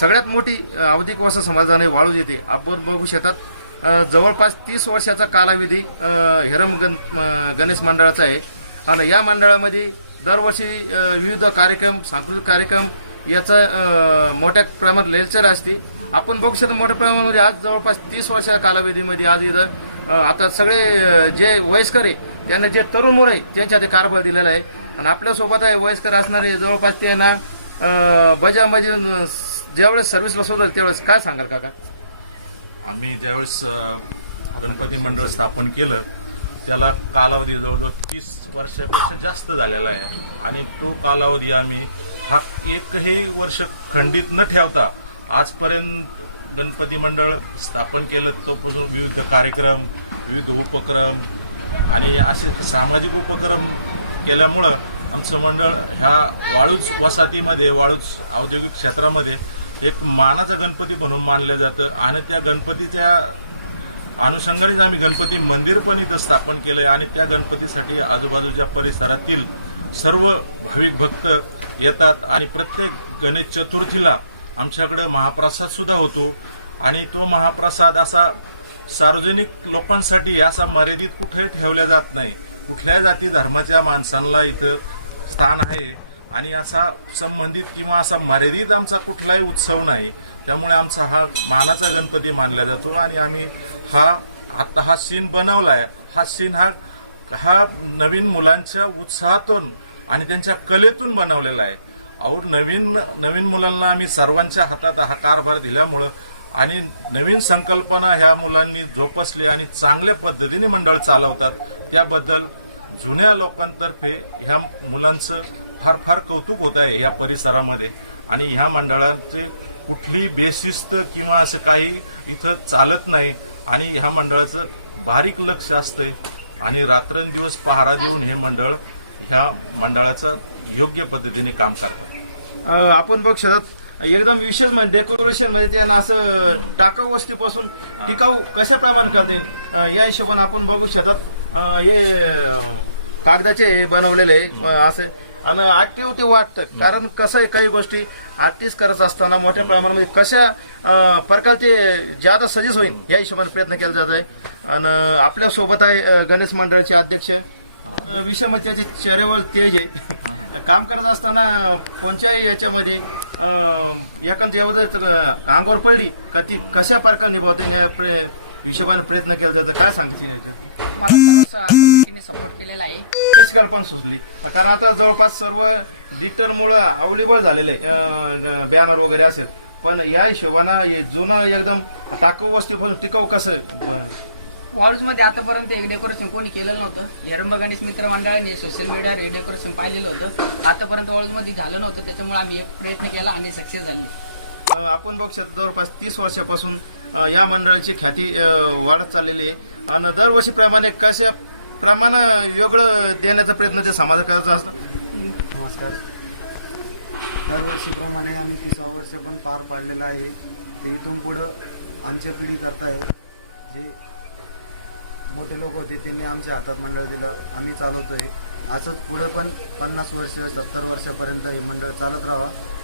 सगळ्यात मोठी औद्योगिक वसा समाजाने वाळू येते आपण बघू शकतात जवळपास तीस वर्षाचा कालावधी हिरम गण गणेश मंडळाचा आहे. आणि या मंडळामध्ये दरवर्षी विविध कार्यक्रम सांस्कृतिक कार्यक्रम याचं मोठ्या प्रमाणात लेक्चर असते. आपण बघू शकतो मोठ्या प्रमाणामध्ये आज जवळपास तीस वर्षाच्या कालावधीमध्ये आज इथं आता सगळे जे वयस्कर आहे त्यांना जे तरुण मुलं आहे त्यांच्या ते कारभार दिलेला आहे. आणि आपल्यासोबत आहे वयस्कर असणारे जवळपास त्यांना ना बजामध्ये ज्यावेळेस सर्व्हिस शोधल त्यावेळेस काय सांगाल काका? आम्ही ज्यावेळेस गणपती मंडळ स्थापन केलं त्याला कालावधी जवळजवळ तीस वर्षापेक्षा जास्त झालेला आहे. आणि तो कालावधी आम्ही हा एकही वर्ष खंडित न ठेवता आजपर्यंत गणपती मंडळ स्थापन केलं तोपासून विविध कार्यक्रम विविध उपक्रम आणि असे सामाजिक उपक्रम केल्यामुळं आमचं मंडळ ह्या वाळूच वसाहतीमध्ये वाळूच औद्योगिक क्षेत्रामध्ये एक मानाचा गणपती म्हणून मानलं जातं आणि त्या गणपतीच्या अनुषंगानेच आम्ही गणपती मंदिर पण इथं स्थापन केलंय आणि त्या गणपतीसाठी आजूबाजूच्या परिसरातील सर्व भाविक भक्त येतात आणि प्रत्येक गणेश चतुर्थीला आमच्याकडे महाप्रसाद सुद्धा होतो. आणि तो महाप्रसाद असा सार्वजनिक लोकांसाठी असा मर्यादित कुठेही ठेवला जात नाही. कुठल्याही जाती धर्माच्या माणसांना इथं स्थान आहे. आणि असा संबंधित किंवा असा मर्यादित आमचा कुठलाही उत्सव नाही. त्यामुळे आमचा हा मानाचा गणपती मानला जातो आणि आम्ही हा आता हा सीन बनवलाय. हा सीन हा हा नवीन मुलांच्या उत्साहातून आणि त्यांच्या कलेतून बनवलेला आहे. और नवीन नवीन मुलांना आम्ही सर्वांच्या हातात हा कारभार दिल्यामुळं आणि नवीन संकल्पना ह्या मुलांनी जोपासली आणि चांगल्या पद्धतीने मंडळ चालवतात. त्याबद्दल जुन्या लोकांतर्फे ह्या मुलांचं फार फार कौतुक होत आहे या परिसरामध्ये. आणि ह्या मंडळाचे कुठली बेशिस्त किंवा असं काही इथं चालत नाही. आणि ह्या मंडळाचं बारीक लक्ष असतंय. आणि रात्रंदिवस पहारा देऊन हे मंडळ ह्या मंडळाचं योग्य पद्धतीने काम करतात आपण बघू शेतात एकदम विशेष म्हणजे डेकोरेशन म्हणजे त्यांना असं टाकाऊ वस्तीपासून टिकाऊ कशा प्रमाण करते? या हिशोबाने आपण बघू शकतात अ, हे कागदाचे बनवलेले आहे, अ, असे आणि ऍक्टिव्ह ते वाटतं कारण कसं आहे काही गोष्टी आर्टिस्ट करत असताना मोठ्या प्रमाणामध्ये कशा अ, प्रकारचे ज्यादा सजेस होईल या हिशोबाने प्रयत्न केला जात आहे. आणि आपल्यासोबत आहे अ, गणेश मंडळाचे अध्यक्ष. अ, विषय म्हणजे त्याचे चेहऱ्यावर तेज आहे. काम करत असताना कोणत्याही याच्यामध्ये एखादी जर अंगावर पडली का ती कशा प्रकारे निभावते या प्रे- हिशोबाने प्रयत्न केला जातो. काय सांगते सपोर्ट केलेला आहे पण सुचली कारण आता जवळपास सर्व डिजिटल मुळे अवेलेबल झालेले बॅनर वगैरे असेल. पण या हिशोबानं हे जुनं एकदम टाकू वस्तू टिकाऊ कसं वाळूजमध्ये आतापर्यंत एक डेकोरेशन कोणी केलेलं नव्हतं. हेरंब गणेश मित्र मंडळाने सोशल मीडियावर हे डेकोरेशन पाहिलेलं होतं. आतापर्यंत वाळूजमध्ये झालं नव्हतं. त्याच्यामुळे आम्ही एक प्रयत्न केला आणि सक्सेस झाले. आपण बघू शकतो जवळपास तीस वर्षापासून या मंडळाची ख्याती वाढत चाललेली आहे. आणि दरवर्षीप्रमाणे कशा प्रमाण वेगळं देण्याचा प्रयत्न ते समाज करायचा असतो नमस्कार. दरवर्षीप्रमाणे आम्ही तिसरं वर्ष पण पार पाडलेलं आहे. ते इथून पुढं आमच्या पिढी करताय. जे मोठे लोक होते त्यांनी आमच्या हातात मंडळ दिलं. आम्ही चालवतोय. असंच पुढं पण पन्नास वर्ष सत्तर वर्षापर्यंत हे मंडळ चालत राहावं.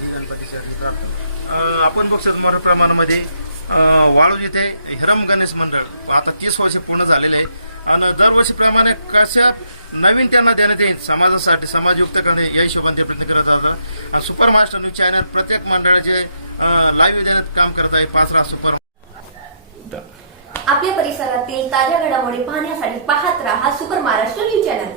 ही गणपतीची प्रार्थना आपण बघतो मोठ्या प्रमाणामध्ये वाळू वाळूज इथे हिरम गणेश मंडळ. आता तीस वर्ष पूर्ण झालेले आहे. आणि दरवर्षीप्रमाणे कशा नवीन त्यांना देण्यात येईल समाजासाठी समाजयुक्त करणे या हिशोबाने प्रयत्न करत होता आणि सुपर मास्टर न्यूज चॅनल प्रत्येक मंडळाचे लाईव्ह देण्यात काम करत आहे पाचरा सुपर आपल्या परिसरातील ताज्या घडामोडी पाहण्यासाठी पाहत राहा सुपर महाराष्ट्र न्यूज चॅनल.